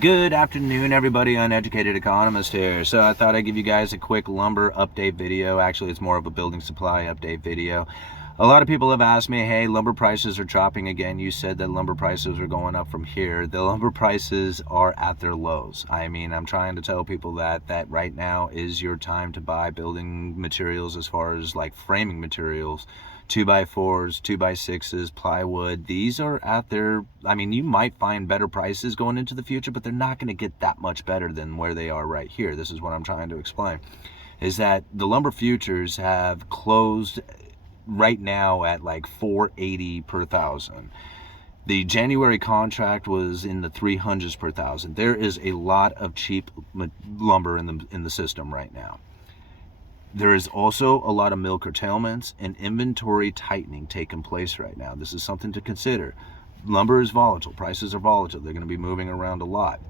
Good afternoon, everybody. Uneducated Economist here. So I thought I'd give you guys a quick lumber update video. Actually, it's more of a building supply update video. A lot of people have asked me, hey, lumber prices are dropping again. You said that lumber prices are going up from here. The lumber prices are at their lows. I mean, I'm trying to tell people that right now is your time to buy building materials, as far as like framing materials. 2x4s, 2x6s, plywood. These are at their, I mean, you might find better prices going into the future, but they're not going to get that much better than where they are right here. This is what I'm trying to explain, is that the lumber futures have closed right now at like 480 per thousand. The January contract was in the 300s per thousand. There is a lot of cheap lumber in the system right now. There is also a lot of mill curtailments and inventory tightening taking place right now. This is something to consider. Lumber is volatile. Prices are volatile. They're going to be moving around a lot.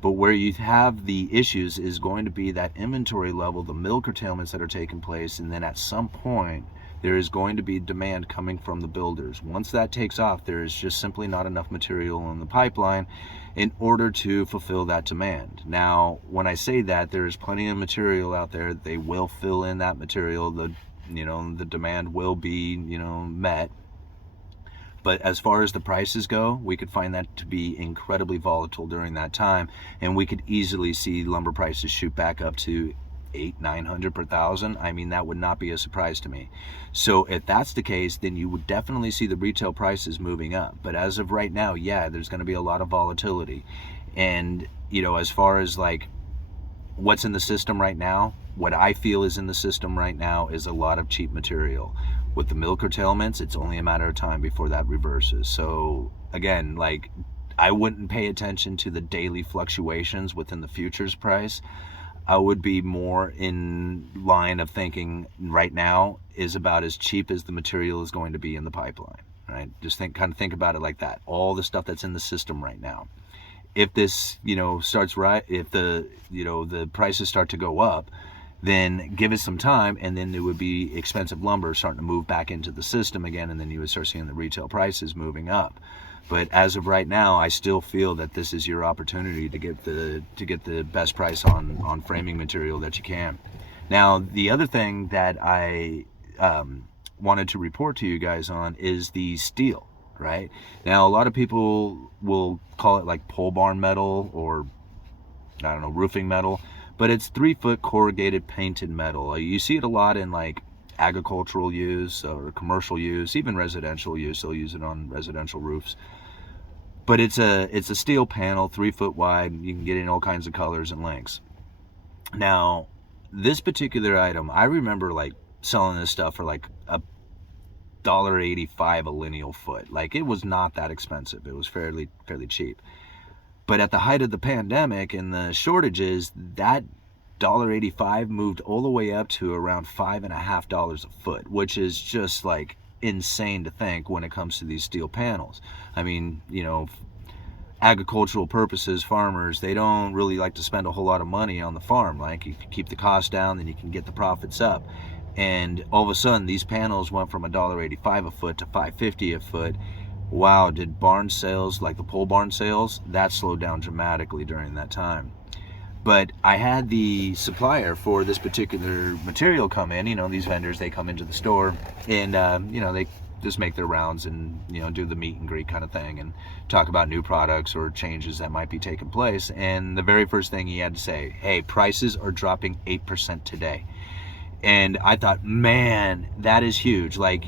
But where you have the issues is going to be that inventory level, the mill curtailments that are taking place, and then at some point there is going to be demand coming from the builders. Once that takes off, there is just simply not enough material in the pipeline in order to fulfill that demand. Now, when I say that, there is plenty of material out there. They will fill in that material. The demand will be, met. But as far as the prices go, we could find that to be incredibly volatile during that time, and we could easily see lumber prices shoot back up to 800-900 per thousand. I mean, that would not be a surprise to me. So if that's the case, then you would definitely see the retail prices moving up. But as of right now, yeah, there's going to be a lot of volatility. And as far as like what's in the system right now, what I feel is in the system right now is a lot of cheap material. With the mill curtailments, it's only a matter of time before that reverses. So again, like, I wouldn't pay attention to the daily fluctuations within the futures price. I would be more in line of thinking right now is about as cheap as the material is going to be in the pipeline, right? Just kind of think about it like that. All the stuff that's in the system right now. If this, starts right, if the prices start to go up, then give it some time, and then there would be expensive lumber starting to move back into the system again, and then you would start seeing the retail prices moving up. But as of right now, I still feel that this is your opportunity to get the best price on framing material that you can. Now, the other thing that I wanted to report to you guys on is the steel. Right now, a lot of people will call it like pole barn metal, or I don't know, roofing metal, but it's 3-foot corrugated painted metal. You see it a lot in like agricultural use or commercial use, even residential use. They'll use it on residential roofs. But it's a steel panel, 3 foot wide. You can get it in all kinds of colors and lengths. Now, this particular item, I remember like selling this stuff for like $1.85 a lineal foot. Like, it was not that expensive. It was fairly cheap. But at the height of the pandemic and the shortages, that $1.85 moved all the way up to around $5.50 a foot, which is just like insane to think when it comes to these steel panels. I mean, agricultural purposes, farmers, they don't really like to spend a whole lot of money on the farm. Like, if you keep the cost down, then you can get the profits up. And all of a sudden, these panels went from $1.85 a foot to $5.50 a foot. Wow, did barn sales, like the pole barn sales, that slowed down dramatically during that time. But I had the supplier for this particular material come in. These vendors, they come into the store, and they just make their rounds and do the meet and greet kind of thing and talk about new products or changes that might be taking place. And the very first thing he had to say, hey, prices are dropping 8% today. And I thought, man, that is huge. Like,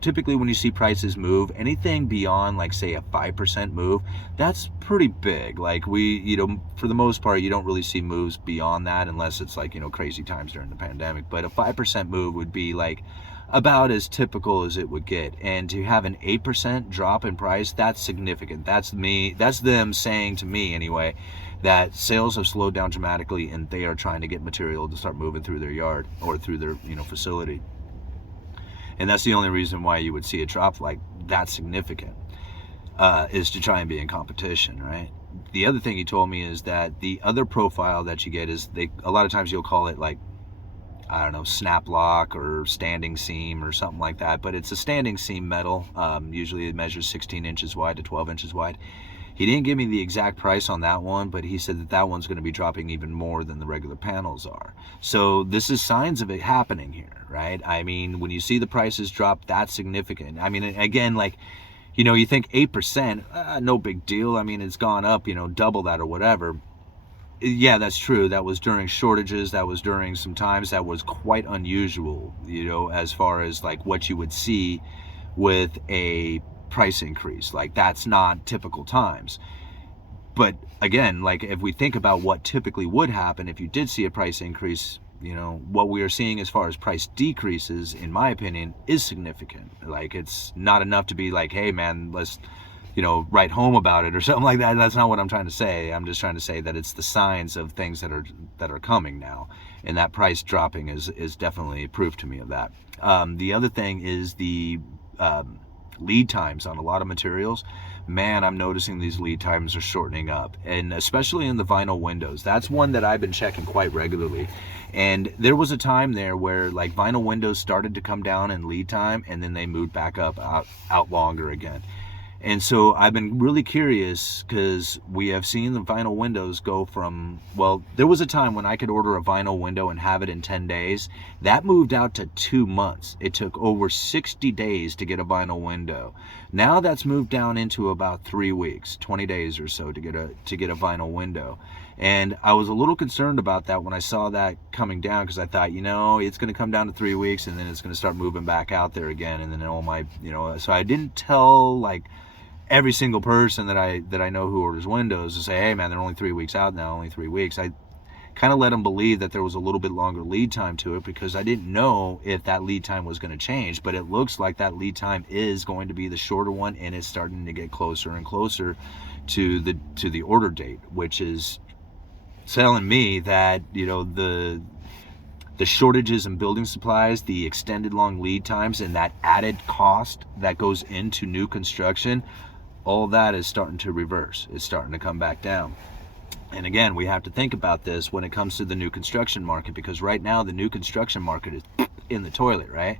typically when you see prices move, anything beyond like, say, a 5% move, that's pretty big. Like, for the most part, you don't really see moves beyond that unless it's like, crazy times during the pandemic. But a 5% move would be like about as typical as it would get. And to have an 8% drop in price, that's significant. That's them saying to me anyway, that sales have slowed down dramatically and they are trying to get material to start moving through their yard or through their facility. And that's the only reason why you would see a drop like that significant, is to try and be in competition, right? The other thing he told me is that the other profile that you get is a lot of times you'll call it like, I don't know, snap lock or standing seam or something like that, but it's a standing seam metal. Usually it measures 16 inches wide to 12 inches wide. He didn't give me the exact price on that one, but he said that that one's going to be dropping even more than the regular panels are. So this is signs of it happening here, right? I mean, when you see the prices drop that significant, I mean, again, like, you know, you think 8%, no big deal. I mean, it's gone up, you know, double that or whatever. Yeah, that's true. That was during shortages. That was during some times that was quite unusual, you know, as far as like what you would see with a price increase. Like, that's not typical times. But again, like, if we think about what typically would happen if you did see a price increase, you know, what we are seeing as far as price decreases, in my opinion, is significant. Like, it's not enough to be like, hey man, let's, you know, write home about it or something like that. That's not what I'm trying to say. I'm just trying to say that it's the signs of things that are coming now, and that price dropping is definitely proof to me of that. The other thing is the lead times on a lot of materials. Man, I'm noticing these lead times are shortening up, and especially in the vinyl windows. That's one that I've been checking quite regularly. And there was a time there where like vinyl windows started to come down in lead time, and then they moved back up out longer again. And so I've been really curious, because we have seen the vinyl windows go from, well, there was a time when I could order a vinyl window and have it in 10 days. That moved out to 2 months. It took over 60 days to get a vinyl window. Now that's moved down into about 3 weeks, 20 days or so to get a vinyl window. And I was a little concerned about that when I saw that coming down, because I thought, you know, it's going to come down to 3 weeks and then it's going to start moving back out there again. And then all my, you know, so I didn't tell like every single person that I know who orders windows to say, hey man, they're only 3 weeks out now, only 3 weeks. I kind of let them believe that there was a little bit longer lead time to it, because I didn't know if that lead time was going to change. But it looks like that lead time is going to be the shorter one, and it's starting to get closer and closer to the order date, which is telling me that, you know, the shortages in building supplies, the extended long lead times, and that added cost that goes into new construction, all that is starting to reverse. It's starting to come back down. And again, we have to think about this when it comes to the new construction market, because right now the new construction market is in the toilet, right?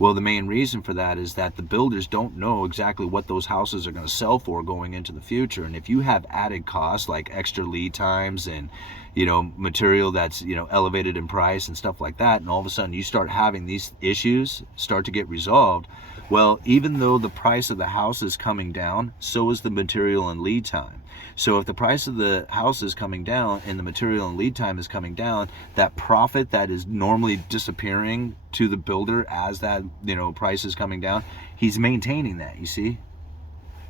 Well, the main reason for that is that the builders don't know exactly what those houses are going to sell for going into the future. And if you have added costs like extra lead times and, you know, material that's, you know, elevated in price and stuff like that, and all of a sudden you start having these issues start to get resolved, well, even though the price of the house is coming down, so is the material and lead time. So if the price of the house is coming down and the material and lead time is coming down, that profit that is normally disappearing to the builder as that, you know, price is coming down, he's maintaining that. You see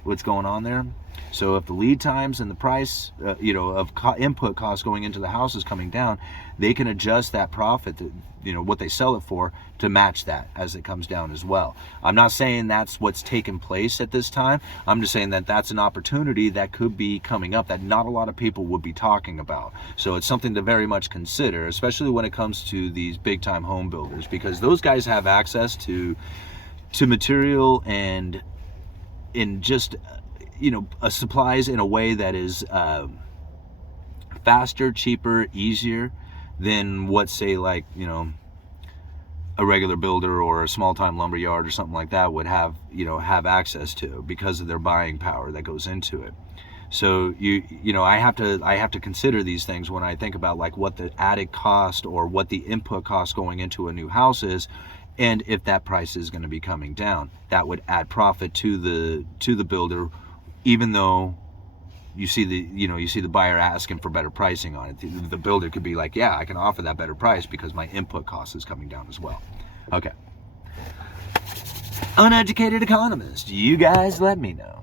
what's going on there? So if the lead times and the price, you know, of input costs going into the house is coming down, they can adjust that profit, to, you know, what they sell it for, to match that as it comes down as well. I'm not saying that's what's taken place at this time. I'm just saying that that's an opportunity that could be coming up that not a lot of people would be talking about. So it's something to very much consider, especially when it comes to these big time home builders, because those guys have access to material and in just, you know, supplies in a way that is faster, cheaper, easier than what, say, like, you know, a regular builder or a small time lumber yard or something like that would have, you know, have access to, because of their buying power that goes into it. So you know, I have to consider these things when I think about like what the added cost or what the input cost going into a new house is, and if that price is going to be coming down. That would add profit to the builder, even though you see the buyer asking for better pricing on it. The builder could be like, yeah, I can offer that better price because my input cost is coming down as well. Okay. Uneducated economist, you guys let me know.